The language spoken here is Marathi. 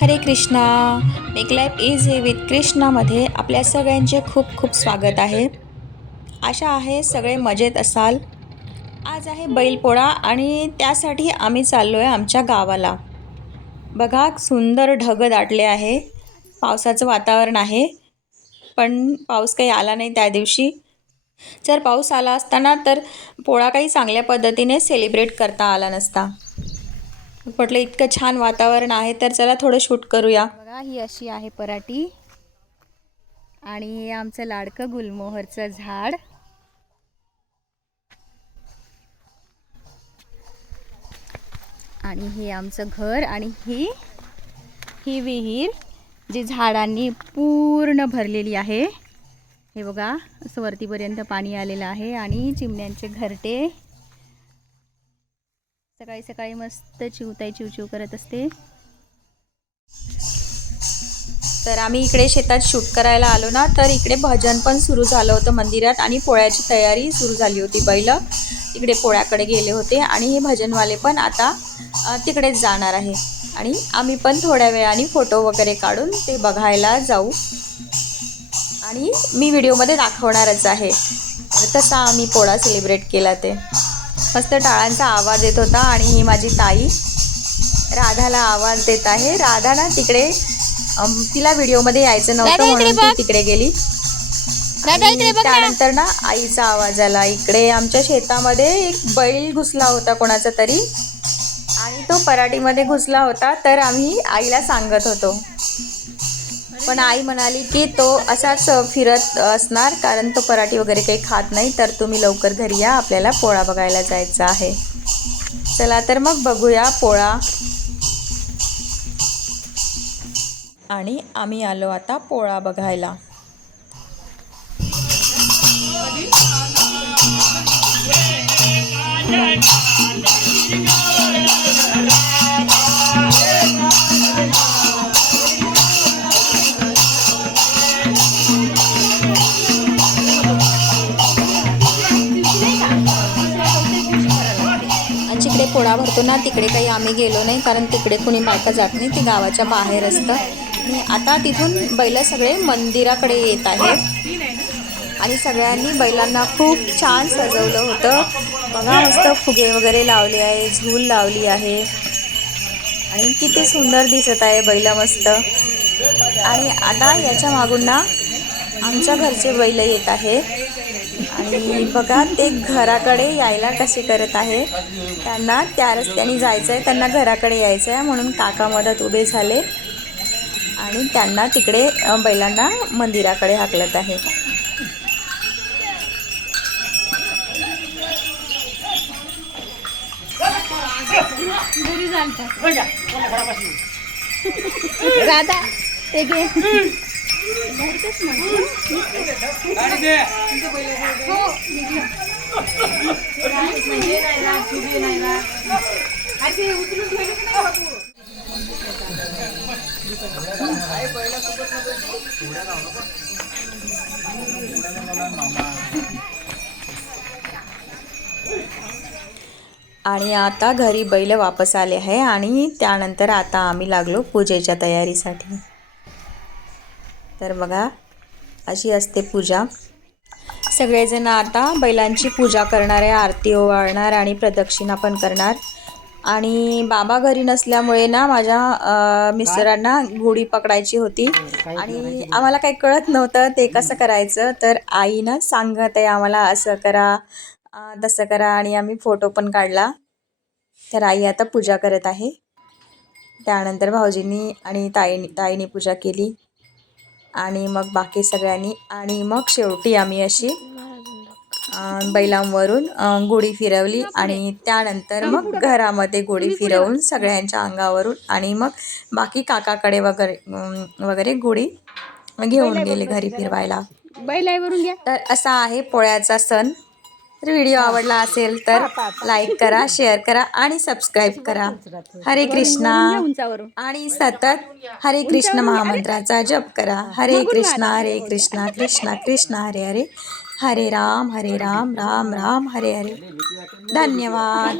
हरे कृष्णा. मेक लाईफ हे विथ कृष्णामध्ये आपल्या सगळ्यांचे खूप खूप स्वागत आहे. आशा आहे सगळे मजेत असाल. आज आहे बैलपोळा आणि त्यासाठी आम्ही चाललो आहे आमच्या गावाला. बघा सुंदर ढग दाटले आहे. पावसाचं वातावरण आहे. पण पाऊस काही आला नाही त्या दिवशी. जर पाऊस आला असताना तर पोळा काही चांगल्या पद्धतीने सेलिब्रेट करता आला नसता. म्हटलं इतकं छान वातावरण आहे तर चला थोडं शूट करूया. बघा ही अशी आहे पराठी. आणि हे आमचं लाडकं गुलमोहरचं झाड. आणि हे आमचं घर आणि ही ही विहीर जी झाडांनी पूर्ण भरलेली आहे. हे बघा असं वरतीपर्यंत पाणी आलेलं आहे. आणि चिमण्यांचे घरटे. सकाळी सकाळी मस्त चिवताई चिवचिव करत असते. तर आम्ही इकडे शेतात शूट करायला आलो ना तर इकडे भजन पण सुरू झालं होतं मंदिरात आणि पोळ्याची तयारी सुरू झाली होती बैल. तिकडे पोळ्याकडे गेले होते आणि हे भजनवाले पण आता तिकडेच जाणार आहे. आणि आम्ही पण थोड्या वेळाने फोटो वगैरे काढून ते बघायला जाऊ. आणि मी व्हिडिओमध्ये दाखवणारच आहे. तर तसा आम्ही पोळा सेलिब्रेट केला ते. मस्त टाळांचा आवाज येत होता आणि ही माझी ताई राधाला आवाज देत आहे. राधा ना तिकडे तिला व्हिडिओमध्ये यायचं नव्हतं म्हणून ती. तिकडे गेली. त्यानंतर ना आईचा आवाज आला. इकडे आमच्या शेतामध्ये एक बैल घुसला होता कोणाचा तरी. आणि तो पराठीमध्ये घुसला होता. तर आम्ही आईला सांगत होतो. पण आई म्हणाली की तो असाच फिरत असणार कारण तो पराठी वगैरे काही खात नाही तर तुम्ही लवकर घरी या आपल्याला पोळा बघायला जायचा आहे चला तर मग बघूया पोळा आणि आम्ही आलो आता पोळा बघायला Yeah. जिकडे भरतो ना तिकडे काही आम्ही गेलो नाही कारण तिकडे कुणी बायका जात नाही ते गावाच्या बाहेर असतं. आणि आता तिथून बैल सगळे मंदिराकडे येत आहेत. आणि सगळ्यांनी बैलांना खूप छान सजवलं होतं. बघा मस्त फुगे वगैरे लावले आहे झूल लावली आहे. आणि किती सुंदर दिसत आहे बैल मस्त. आणि आता याच्या मागून ना आमच्या घरचे बैल येत आहे. आणि बघा ते घराकडे यायला कसे करत आहे. त्यांना त्या रस्त्याने जायचं आहे त्यांना घराकडे यायचं आहे म्हणून काका मदत उभे झाले. आणि त्यांना तिकडे बैलांना मंदिराकडे हाकलत आहे. राधा ते घे. आणि आता घरी बैल वापस आले आहे आणि त्यानंतर आता आम्ही लागलो पूजेच्या तयारीसाठी. तर बघा अशी असते पूजा. सगळेजण आता बैलांची पूजा करणार आहे आरती ओवाळणार आणि प्रदक्षिणा पण करणार. आणि बाबा घरी नसल्यामुळे ना माझ्या मिस्टरांना गुढी पकडायची होती. आणि आम्हाला काही कळत नव्हतं ते कसं करायचं. तर आईनं सांगत आहे आम्हाला असं करा तसं करा. आणि आम्ही फोटो पण काढला. तर आई आता पूजा करत आहे. त्यानंतर भाऊजींनी आणि ताईनी ताईने पूजा केली. आणि मग बाकी सगळ्यांनी आणि मग शेवटी आम्ही अशी बैलांवरून गुढी फिरवली आणि त्यानंतर मग घरामध्ये गुढी फिरवून सगळ्यांच्या अंगावरून आणि मग बाकी काकाकडे वगैरे वगैरे गुढी घेऊन गेले घरी फिरवायला. तर असा आहे पोळ्याचा सण. तर व्हिडिओ आवडला असेल तर लाईक करा शेअर करा आणि सबस्क्राईब करा. हरे कृष्णा. आणि सतत हरे कृष्ण महामंत्राचा जप करा. हरे कृष्णा हरे कृष्णा कृष्णा कृष्णा हरे हरे. हरे राम हरे राम राम राम हरे हरे. धन्यवाद.